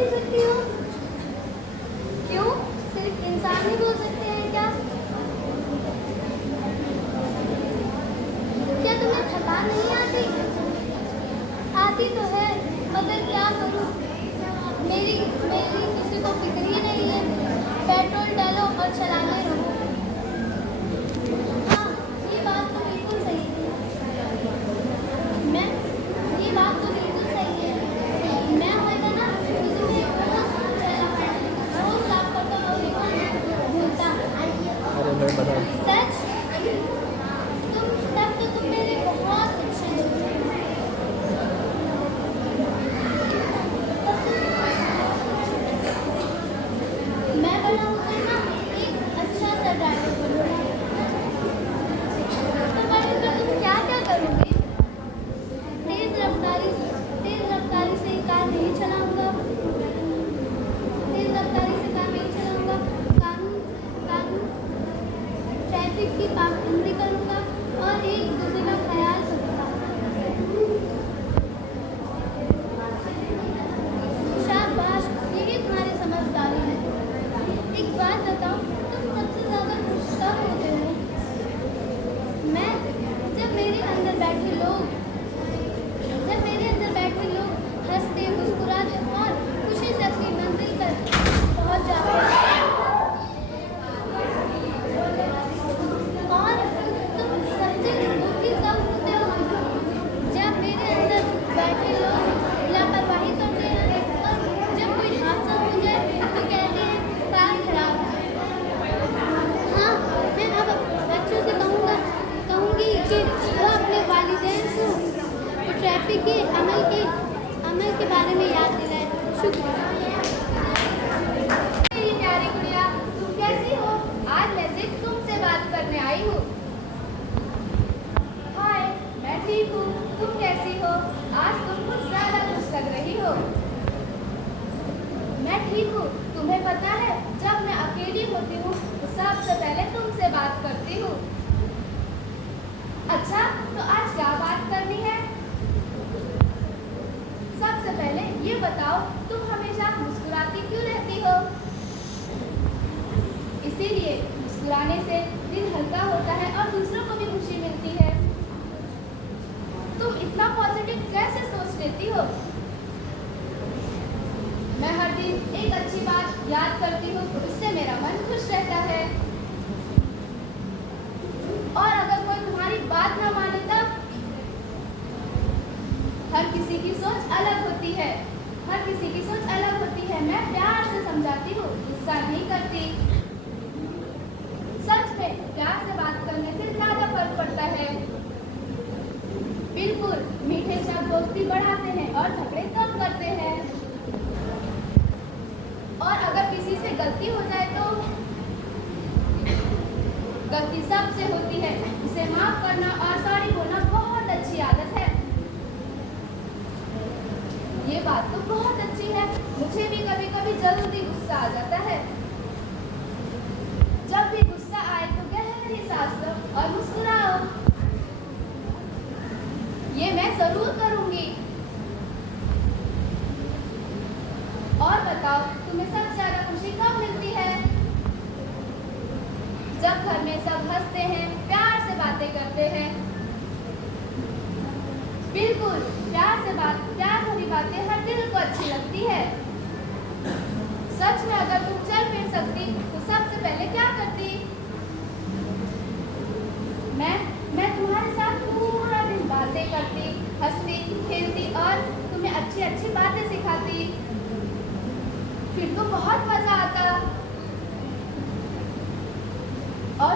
भी सकती हो? क्यों? सिर्फ इंसान ही बोल सकते हैं क्या? क्या तुम्हें थकान नहीं आती? आती तो है, मगर क्या करूं? मेरी मेरी किसी को फिक्र ही नहीं है। पेट्रोल डालो और चलाते रहो। हाँ, ये बात तो बिल्कुल सही है। मैं ये बात तो बिल्कुल सही है। मैं होता ना तो तुम्हें रोज साफ करता और भूलता। अरे मैं बता। सच? तब तो तुम मेरे बहुत अच्छे दोस्त हो। मैं बड़ा होकर ना एक अच्छा सा ड्राइवर बनूंगा। तो बड़े होकर तुम क्या क्या करोगे? तेज रफ्तारी से कार नहीं चलाऊंगा। तेज रफ्तारी से कार नहीं चलाऊंगा। कानून ट्रैफिक की पाबंदी करूंगा और एक दूसरे का ख्याल रखूंगा। शाबाश, यही तुम्हारी समझदारी है। एक बात बताओ, तुम सबसे ज्यादा खुश कब होते हो? मैं जब मेरे अंदर बैठे लोग हंसते मुस्कुराते और खुशी से अपनी मंजिल पर पहुंच जाते हैं। और तुम सबसे दुखी कब होते हो? जब मेरे अंदर बैठे लोग लापरवाही करते हैं और जब कोई हादसा हो जाए तो कहते हैं कार खराब है। हाँ, मैं अब बच्चों से कहूँगी कि वो अपने वालिदैन को ट्रैफिक के अमल के बारे में याद दिलाए। शुक्रिया। मेरी प्यारी गुड़िया, तुम कैसी हो? आज मैं सिर्फ तुमसे बात करने आई हूँ। हाय, मैं ठीक हूँ। तुम कैसी हो? आज तुम कुछ ज्यादा खुश लग रही हो। मैं ठीक हूँ। तुम्हें पता है, जब मैं अकेली होती हूँ तो सबसे पहले तुमसे बात करती हूँ। अच्छा, तो आज क्या बात करनी है? सबसे पहले ये बताओ, तुम हमेशा मुस्कुराती क्यों रहती हो? इसीलिए मुस्कुराने से दिल हल्का होता है और दूसरों को भी खुशी मिलती है। तुम इतना पॉजिटिव कैसे सोच लेती हो? मैं हर दिन एक अच्छी बात याद करती हूँ, इससे मेरा मन खुश रहता है। और अगर कोई तुम्हारी बात ना माने तब? हर किसी की सोच अलग होती है। मैं प्यार से समझाती हूँ, गुस्सा नहीं करती। सच में प्यार से बात करने से ज्यादा फर्क पड़ता है। बिल्कुल, मीठे शब्द दोस्ती बढ़ाते हैं और झगड़े कम करते हैं। और अगर किसी से गलती हो जाए तो? गलती सबसे होती है, उसे माफ करना और सॉरी बोलना बहुत अच्छी आदत है। ये बात तो बहुत अच्छी है। मुझे भी कभी कभी जल्दी गुस्सा आ जाता है। जब भी गुस्सा आए तो गहरी सांस लो और मुस्कुराओ। ये मैं जरूर करूंगी। और बताओ, तुम्हें सबसे ज्यादा खुशी कब मिलती है? जब घर में सब हंसते हैं, प्यार से बातें करते हैं। बिल्कुल, प्यार भरी बातें हर दिल को अच्छी लगती है। सच में अगर तुम चल फिर सकती तो सबसे पहले क्या करती? मैं तुम्हारे साथ पूरा दिन बातें करती, हंसती, खेलती और तुम्हें अच्छी अच्छी बातें सिखाती। फिर तो बहुत मजा आता। और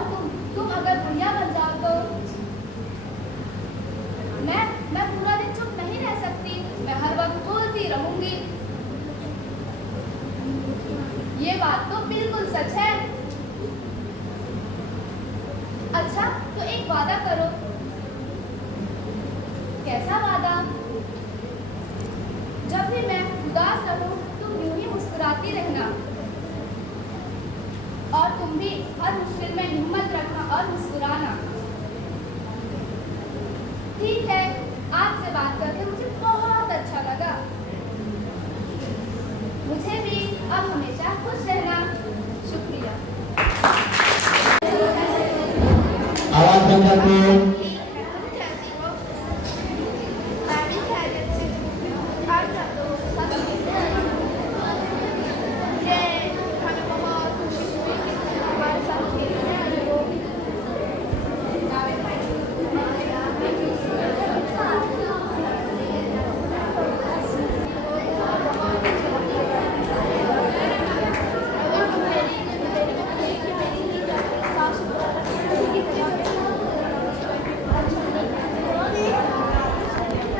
तुम अगर बुढ़िया बन जाओ तो? मैं पूरा दिन चुप नहीं रह सकती। मैं हर वक्त बोलती रहूंगी। ये बात तो बिल्कुल सच है। अच्छा, तो एक वादा करो। कैसा वादा? जब भी मैं उदास रहूं, तुम यूं ही मुस्कुराती रहना। और तुम भी हर मुश्किल में हिम्मत रखना और मुस्कुराना। ठीक है, आपसे बात करके मुझे बहुत अच्छा लगा। मुझे अब हमेशा खुश रहना। शुक्रिया। आवाज बंद रखो।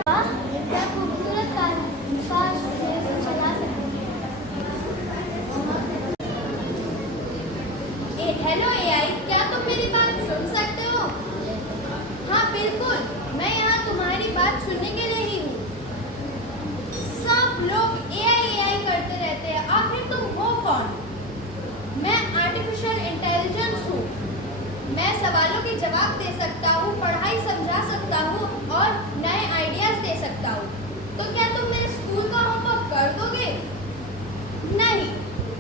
वाह, क्या खूबसूरत कार, काश मैं इसे चला सकती। हेलो एआई, क्या तुम मेरी बात सुन सकते हो? हाँ बिल्कुल, मैं यहाँ तुम्हारी बात सुनने के लिए ही हूँ। सब लोग एआई एआई करते रहते हैं, आखिर तुम हो कौन? मैं आर्टिफिशियल इंटेलिजेंस हूँ। मैं सवालों के जवाब दे सकता हूँ, पढ़ाई समझा सकता हूँ और नए आइडियाज दे सकता हूँ। तो क्या तुम मेरे स्कूल का होमवर्क कर दोगे? नहीं,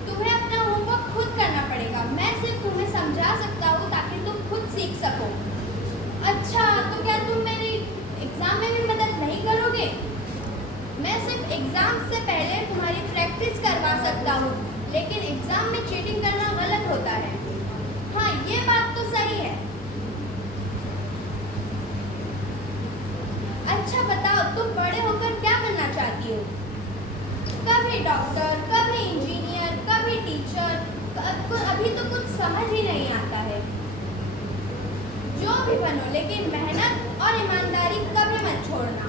तुम्हें अपना होमवर्क खुद करना पड़ेगा। मैं सिर्फ तुम्हें समझा सकता हूँ ताकि तुम खुद सीख सको। अच्छा, तो क्या तुम मेरी एग्जाम में भी मदद नहीं करोगे? मैं सिर्फ एग्जाम से पहले तुम्हारी प्रैक्टिस करवा सकता हूँ, लेकिन एग्जाम में चीटिंग करना गलत होता है। हाँ, ये बात तो सही है। अच्छा बताओ, तुम बड़े होकर क्या बनना चाहती हो? कभी डॉक्टर, कभी इंजीनियर, कभी टीचर, अभी तो कुछ समझ ही नहीं आता है। जो भी बनो, लेकिन मेहनत और ईमानदारी कभी मत छोड़ना।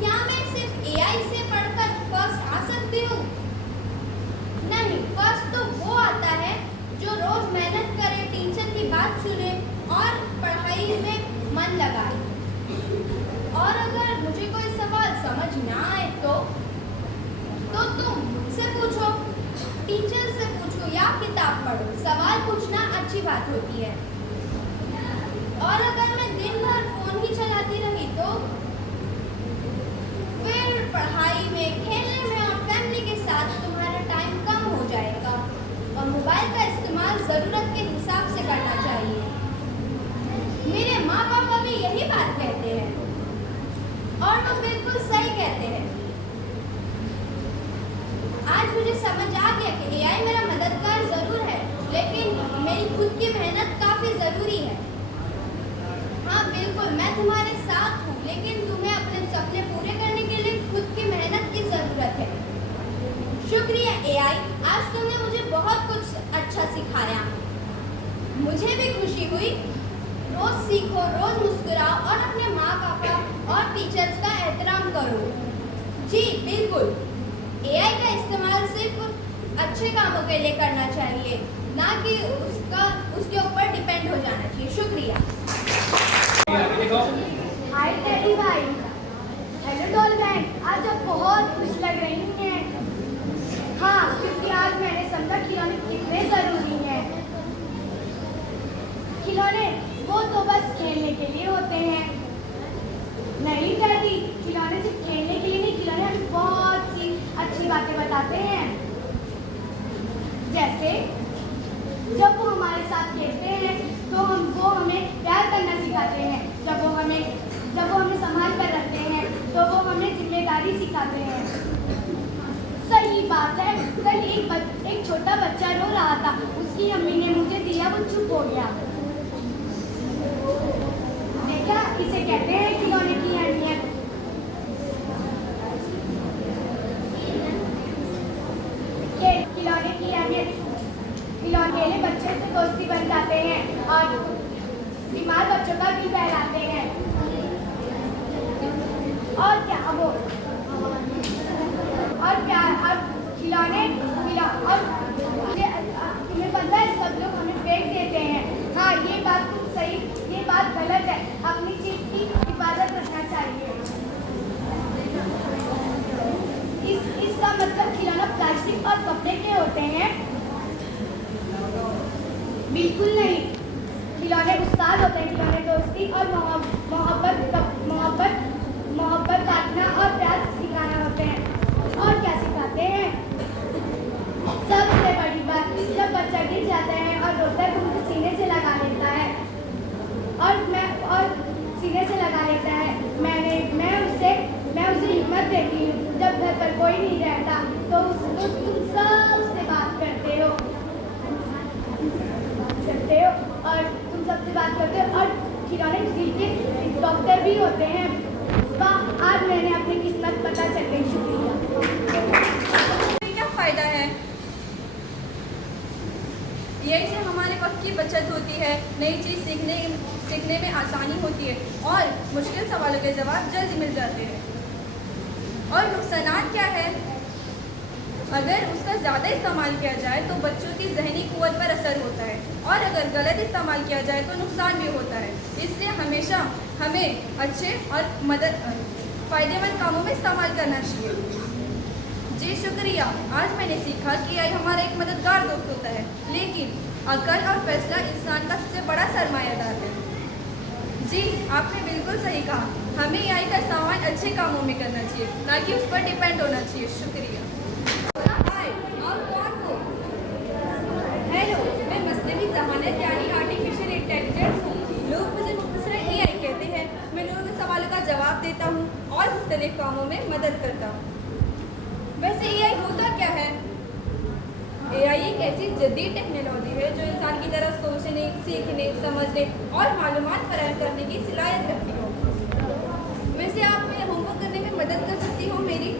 क्या मैं सिर्फ एआई से पढ़कर फर्स्ट आ सकती हूँ? नहीं, फर्स्ट तो वो आता है जो रोज मेहनत करे, टीचर की बात सुने और पढ़ाई में मन लगाए। और अगर मुझे कोई सवाल समझ ना आए तो तुम मुझसे पूछो, टीचर से पूछो या किताब पढ़ो। सवाल पूछना अच्छी बात होती है। और अगर मैं दिन भर फोन ही चलाती रही तो फिर पढ़ाई में, खेलने में और फैमिली के साथ तुम्हारा टाइम कम हो जाएगा। और मोबाइल का इस्तेमाल ज़रूरत के हिसाब से करना चाहिए। मेरे माँ पापा भी यही बात कहते हैं और वो बिल्कुल सही कहते हैं। आज मुझे समझ आ गया कि एआई मेरा मददगार ज़रूर है, लेकिन मेरी खुद की मेहनत काफ़ी ज़रूरी है। हाँ बिल्कुल, मैं तुम्हारे साथ हूँ, लेकिन तुम्हें अपने सपने पूरे करने के लिए खुद की मेहनत की ज़रूरत है। शुक्रिया एआई, आज तुमने मुझे बहुत कुछ अच्छा सिखाया। मुझे भी खुशी हुई। रोज सीखो, रोज मुस्कुराओ और अपने माँ पापा और टीचर्स का एहतराम करो। जी बिल्कुल, एआई का इस्तेमाल सिर्फ अच्छे कामों के लिए करना चाहिए, ना कि उसके ऊपर डिपेंड हो जाना चाहिए। शुक्रिया। हाय टेडी भाई। हेलो डॉल बहन, आज आप बहुत खुश लग रही हैं। हाँ, क्योंकि आज मैंने समझा खिलौने कितने ज़रूरी हैं। खिलौने वो तो बस खेलने के लिए होते हैं। नहीं टेडी, खिलौने सिर्फ खेलने के लिए नहीं, खिलौने हमें बहुत सी अच्छी बातें बताते हैं। जैसे जब वो हमारे साथ खेलते हैं तो वो हमें प्यार करना सिखाते हैं। जब वो हमें संभाल कर रखते हैं तो वो हमें जिम्मेदारी सिखाते हैं। सही बात है, कल एक छोटा बच्चा रो रहा था, उसकी अम्मी ने मुझे दिया, वो चुप हो गया। देखा, इसे कहते हैं खिलौने की अहमियत। खिलौने की अहमियत, खिलौने बच्चे से दोस्ती बन जाते हैं और बीमार बच्चों का दिल बहलाते हैं। और क्या वो और प्यार और खिलौने और तुम्हें पता है, सब लोग हमें फेंक देते हैं। हाँ, ये बात तो सही, ये बात गलत है। अपनी चीज की हिफाजत रखना चाहिए। इसका मतलब खिलौना प्लास्टिक और कपड़े के होते हैं? बिल्कुल नहीं, खिलौने उस्ताद होते हैं। खिलौने दोस्ती और मोहब्बत बांटना और प्यार सिखाना होते हैं। और क्या सिखाते हैं? ऑरेंज दिल के डॉक्टर भी होते हैं। वाह, आज मैंने अपनी किस्मत पता चल गई। शुक्रिया। क्या फ़ायदा है? यही से हमारे वक्त की बचत होती है, नई चीज़ सीखने में आसानी होती है और मुश्किल सवालों के जवाब जल्दी मिल जाते हैं। और नुकसानात क्या है? अगर उसका ज़्यादा इस्तेमाल किया जाए तो बच्चों की जहनी क़ुव्वत पर असर होता है और अगर गलत इस्तेमाल किया जाए तो नुकसान भी होता है। इसलिए हमेशा हमें अच्छे और फ़ायदेमंद कामों में इस्तेमाल करना चाहिए। जी शुक्रिया। आज मैंने सीखा कि AI हमारा एक मददगार दोस्त होता है, लेकिन अकल और फैसला इंसान का सबसे बड़ा सरमायादार है। जी, आपने बिल्कुल सही कहा। हमें AI का इस्तेमाल अच्छे कामों में करना चाहिए, ना कि उस पर डिपेंड होना चाहिए। शुक्रिया। हाय, आप कौन हो? हेलो, मैं मसनवी ज़हानत यानी आर्टिफिशियल इंटेलिजेंस हूँ। लोग मुझे मुख्तसरन AI कहते हैं। मैं लोगों के सवालों का जवाब देता हूँ और मुख्तलिफ कामों में मदद करता हूँ। वैसे AI होता क्या है? AI एक ऐसी जदीद टेक्नोलॉजी है जो इंसान की तरह सोचने, सीखने, समझने और मालूमात फराहम करने की सलाहियत रखती हो। वैसे आप मेरे होमवर्क करने में मदद कर सकती हो मेरी?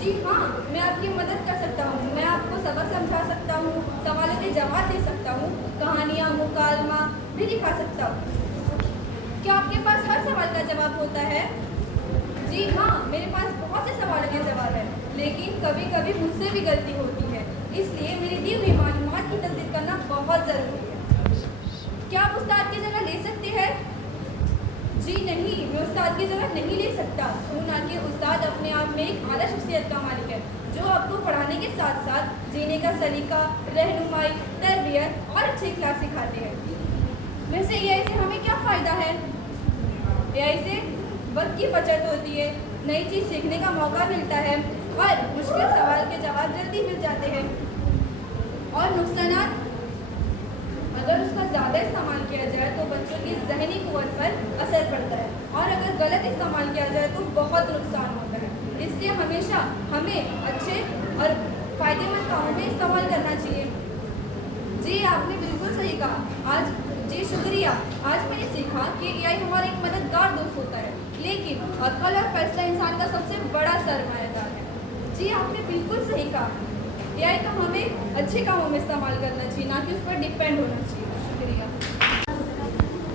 जी हाँ, मैं आपकी मदद कर सकता हूँ। मैं आपको सबक समझा सकता हूँ, सवालों के जवाब दे सकता हूँ, कहानियाँ, मुकालमा भी दिखा सकता हूँ। क्या आपके पास हर सवाल का जवाब होता है? जी हाँ, मेरे पास बहुत से सवालों के जवाब हैं, लेकिन कभी कभी मुझसे भी गलती होती है। इसलिए मेरी दी हुई मालूमात की तस्दीक करना बहुत ज़रूरी है। क्या आप उस्ताद की जगह ले सकते हैं? जी नहीं, मैं उस्ताद की जगह नहीं ले सकता। क्योंकि उस्ताद अपने आप में एक आला शख्सियत का मालिक है, जो आपको पढ़ाने के साथ साथ जीने का सलीका, रहनुमाई, तरबियत और अच्छे अखलाक सिखाते हैं। वैसे AI से हमें क्या फ़ायदा है? AI से वक्त की बचत होती है, नई चीज़ सीखने का मौका मिलता है और मुश्किल सवाल के जवाब जल्दी मिल जाते हैं। और नुकसानात, अगर उसका ज़्यादा इस्तेमाल किया जाए तो बच्चों की जहनी क़ुव्वत पर असर पड़ता है और अगर गलत इस्तेमाल किया जाए तो बहुत नुकसान होता है। इसलिए हमेशा हमें अच्छे और फ़ायदेमंद कामों में इस्तेमाल करना चाहिए। जी, आपने बिल्कुल सही कहा। जी शुक्रिया। आज मैंने सीखा कि AI हमारा एक मददगार दोस्त होता है, लेकिन अक्ल और फैसला इंसान का सबसे बड़ा सरमायादार है। जी, आपने बिल्कुल सही कहा। AI का हमें अच्छे कामों में इस्तेमाल करना चाहिए, ना कि उस पर डिपेंड होना चाहिए। शुक्रिया।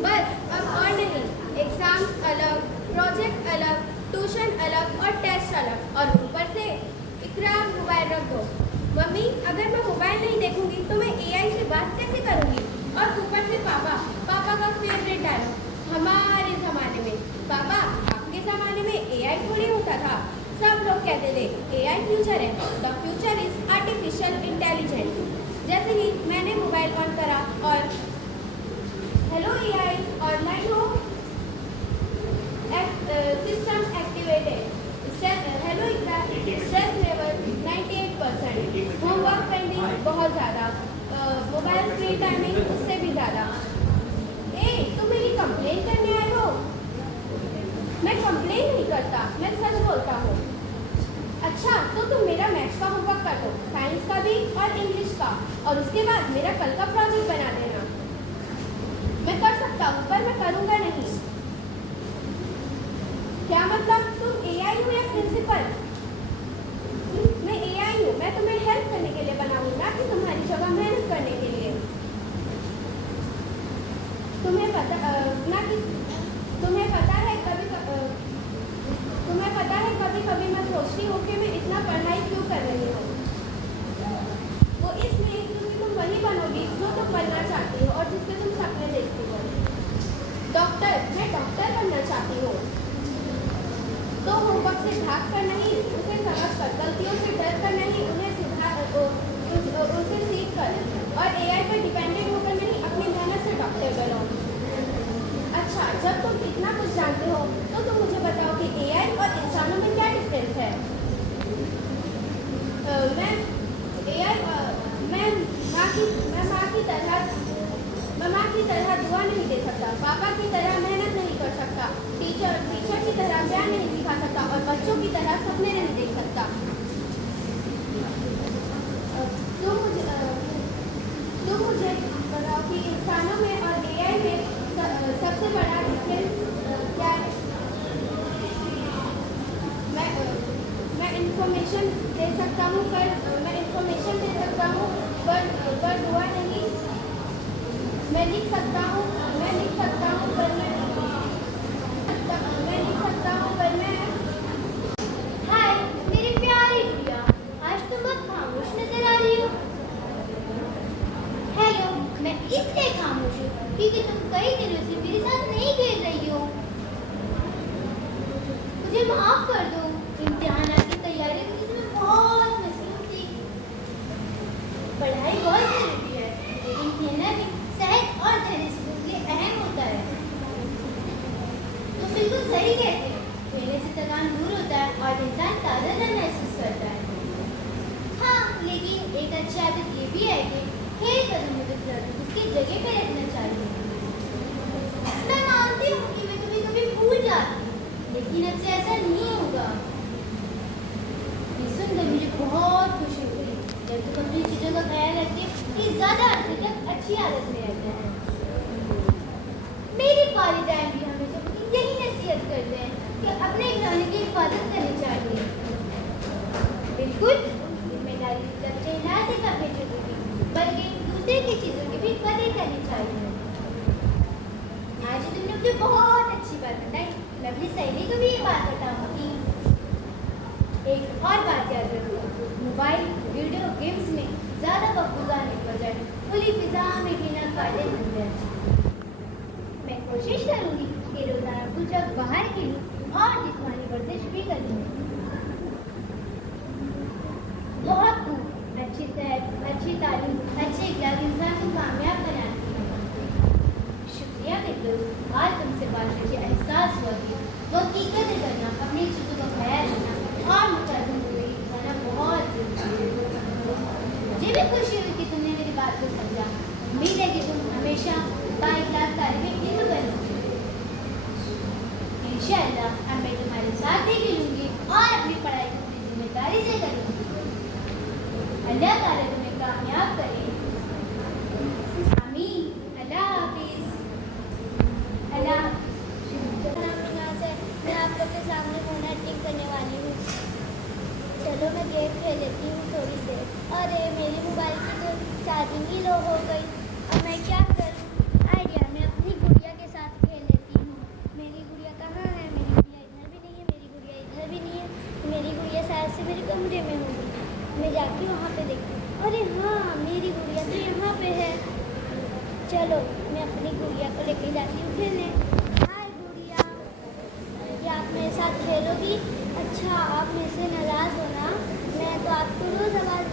बस अब और नहीं, एग्ज़ाम्स अलग, प्रोजेक्ट अलग, ट्यूशन अलग और टेस्ट अलग, और ऊपर से इकरा मोबाइल रख दो। मम्मी, अगर मैं मोबाइल नहीं देखूंगी तो मैं AI से बात कैसे करूंगी? और ऊपर से पापा का फेवरेट डायलॉग, हमारे ज़माने में। पापा, आपके ज़माने में AI थोड़ी होता था। सब लोग कहते थे AI फ्यूचर है, the future is artificial intelligence. जैसे ही मैंने मोबाइल ऑन करा और हेलो AI ऑनलाइन हो, सिस्टम एक्टिवेटेड, हेलो इकरा, स्ट्रेस लेवल 98%, होमवर्क पेंडिंग बहुत ज़्यादा, मोबाइल स्क्रीन टाइमिंग उससे भी ज़्यादा। तुम मेरी कंप्लेन करने आए हो? मैं कंप्लेन नहीं करता, मैं सच बोलता हूँ। अच्छा, तो तुम मेरा मैथ्स का होमवर्क कर दो, साइंस का भी और इंग्लिश का, और उसके बाद मेरा कल का प्रोजेक्ट बना देना। मैं कर सकता हूँ, पर मैं करूँगा नहीं। क्या मतलब? तुम AI हो या प्रिंसिपल? मैं AI हूँ, मैं तुम्हें हेल्प करने के लिए बना हूँ, ना कि तुम्हारी जगह मेहनत करने के लिए। तुम्हें पता है कभी कभी मैं सोचती हूँ कि मैं इतना पढ़ाई क्यों कर रही हूँ। वो इसलिए क्योंकि तुम वही बनोगी जो तुम बनना चाहती हो और जिसके तुम सपने देखती हो। मैं डॉक्टर बनना चाहती हूँ। तो होमवर्क से भाग कर नहीं, उसे समझ कर, गलतियों से डर कर नहीं, उसे सीख कर, और AI पर डिपेंडेंट होकर नहीं, अपनी मेहनत से डॉक्टर बनो। अच्छा, जब तुम इतना कुछ जानते हो तो तुम मुझे बताओ कि AI और इंसानों में क्या डिफरेंस है? मैं माँ की तरह दुआ नहीं दे सकता, पापा की तरह मेहनत नहीं कर सकता, टीचर की तरह ज्ञान नहीं सिखा सकता और बच्चों की तरह सपने नहीं देख सकता। तुम मुझे बताओ कि इंसानों में और AI में सबसे इंफॉर्मेशन दे सकता हूँ पर दुआ नहीं। मैं लिख सकता हूँ पर मैं हाय मेरी प्यारी गुड़िया, आज तुम बहुत खामोश नजर आ रही हो। हेलो, मैं इसलिए खामोश हूँ क्योंकि तुम कई दिनों से मेरे साथ नहीं खेल रही हो। मुझे माफ कर दो, इम्तिहानात की तैयारी में इसमें बहुत मसरूफ थी। पढ़ाई बहुत जरूरी है, लेकिन खेलना भी सेहत और जहनी सेहत के लिए अहम होता है। तुम बिल्कुल सही कहते हो, खेलने से थकान दूर होता है और इंसान ताज़ा महसूस करता है। हाँ, लेकिन एक अच्छी आदत ये भी है कि खेल कदम उसकी जगह पे रखना चाहिए। मैं मानती हूँ कि मैं कभी कभी भूल जाती हूँ, लेकिन अब से ऐसा नहीं होगा। ये सुनकर मुझे बहुत खुशी हुई। जब तुम अपनी चीज़ों का ख्याल रखते हो, ये ज़्यादा अर्से तक अच्छी आदत में रहते हैं। मेरे वालिदैन भी हमेशा मुझे यही नसीहत करते हैं कि अपने खिलौने की हिफाजत करनी चाहिए। बिल्कुल, जिम्मेदारी सिर्फ चेहरा से करनी चाहिए, बल्कि दूसरे की चीज़ों की भी कदर करनी चाहिए। आज तुमने मुझे बहुत अच्छी बात बताई। मैं अपनी सहेली को भी ये बात बताऊंगी। एक और बात याद रखो, मोबाइल वीडियो गेम्स में ज़्यादा वक्त गुजारने के बजाय खुली फिजा में खेलना फायदेमंद है। मैं कोशिश करूंगी कि रोजाना कुछ वक्त बाहर खेलूं और जिस्मानी वर्जिश भी करूं। बहुत खूब, अच्छी सेहत, अच्छी तालीम, अच्छे इखलाक इंसान को कामयाब बनाती है। शुक्रिया फिरदौस, आज तुमसे बात करके एहसास हुआ कि वक्त की कदर करना, अपनी चीज़ों का ख्याल रखना और मुताबिक ज़िंदगी गुजारना बहुत ज़रूरी है। मुझे भी खुशी हुई कि तुमने मेरी बात को समझा। उम्मीद है कि तुम हमेशा बाइखलाक तालिब इल्म बनोगे। इंशाअल्लाह अब मैं तुम्हारे साथ भी खेलूंगी और अपनी पढ़ाई को अपनी जिम्मेदारी से करूंगी। अल्लाह ताला तुम्हें कामयाब करे। आमीन। अल्लाह हाफिज़। अल्लाह। मैं आपको के सामने फोन एक्टिंग करने वाली हूँ। चलो मैं गेम खेल लेती हूँ थोड़ी देर। अरे मेरी मोबाइल की तो चार्जिंग ही लो हो गई। अब मैं क्या करूँ? आइडिया, मैं अपनी गुड़िया के साथ खेल लेती हूँ। मेरी गुड़िया कहाँ है? मेरी गुड़िया इधर भी नहीं है, मेरी गुड़िया इधर भी नहीं है। मेरी गुड़िया शायद से मेरे कमरे में होगी। मैं जाके वहाँ पे देखती हूँ। अरे हाँ, मेरी गुड़िया तो यहाँ पे है। चलो मैं अपनी गुड़िया को लेके जाती हूँ खेलने। हाय गुड़िया, क्या आप मेरे साथ खेलोगी? अच्छा, आप मेरे से नाराज़ हो ना? मैं तो आपको रोज़ आवाज़